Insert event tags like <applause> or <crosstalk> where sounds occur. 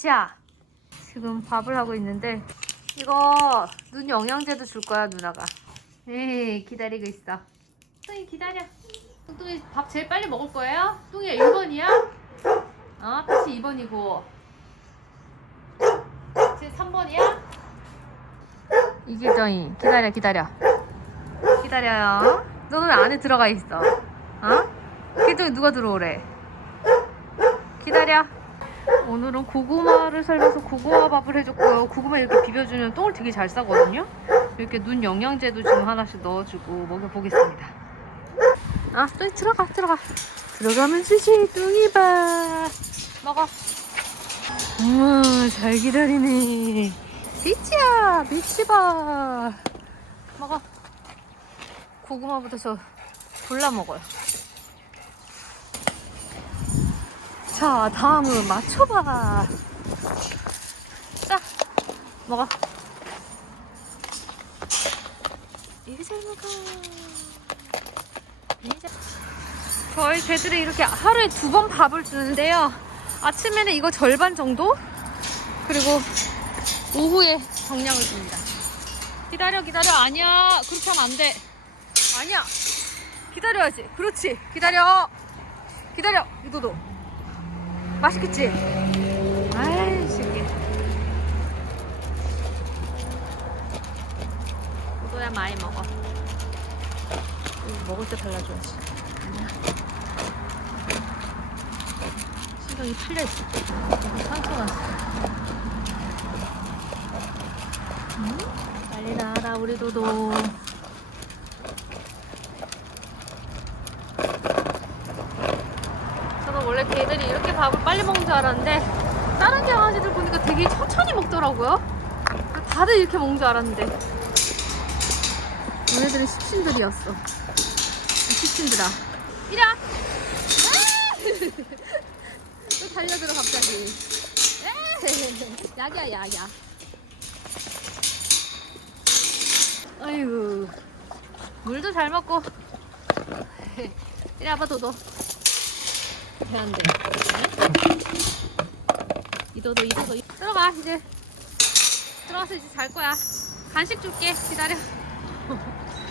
비치야 지금 밥을 하고 있는데 이거 눈 영양제도 줄 거야 누나가 에이 기다리고 있어 뚱이 기다려 뚱이 밥 제일 빨리 먹을 거예요? 뚱이 1번이야? 어? 다시 2번이고 지금 3번이야? 이길정이 기다려 기다려 기다려요 너는 왜 안에 들어가 있어 어? 길정이 누가 들어오래 기다려 오늘은 고구마를 삶아서 고구마 밥을 해줬고요. 고구마 이렇게 비벼주면 똥을 되게 잘 싸거든요. 이렇게 눈 영양제도 지금 하나씩 넣어주고 먹여보겠습니다. 아 뚱이 들어가 들어가. 들어가면 주지 뚱이밥 먹어. 우와 잘 기다리네. 비치야 비치밥 먹어. 고구마부터 저 골라 먹어요 자 다음은 맞춰봐 자 먹어 이거 잘 먹어 잘- 저희 개들이 이렇게 하루에 두 번 밥을 주는데요 아침에는 이거 절반 정도 그리고 오후에 정량을 줍니다. 기다려, 기다려. 아니야. 그렇게 하면 안 돼. 아니야. 기다려야지. 그렇지. 기다려. 기다려. 유도도. 맛있겠지? 아이, 새끼. 유도야 많이 먹어. 이거 먹을 때 발라줘야지. 신경이 풀려있어. 상처 났어. 빨리 나와라 우리 도도 원래 개들이 이렇게 밥을 빨리 먹는 줄 알았는데 다른 강아지들 보니까 되게 천천히 먹더라고요. 다들 이렇게 먹는 줄 알았는데. 얘네들은 십신들이었어. 십신들아. 이리 와. <laughs> 또 달려들어 갑자기. <laughs> 약이야 약이야. 아이고. 물도 잘 먹고. <laughs> 이리 와봐 도도 배안돼 이도도 이도도 들어가 이제. 들어가서 이제 잘 거야. 간식 줄게. 기다려 <laughs>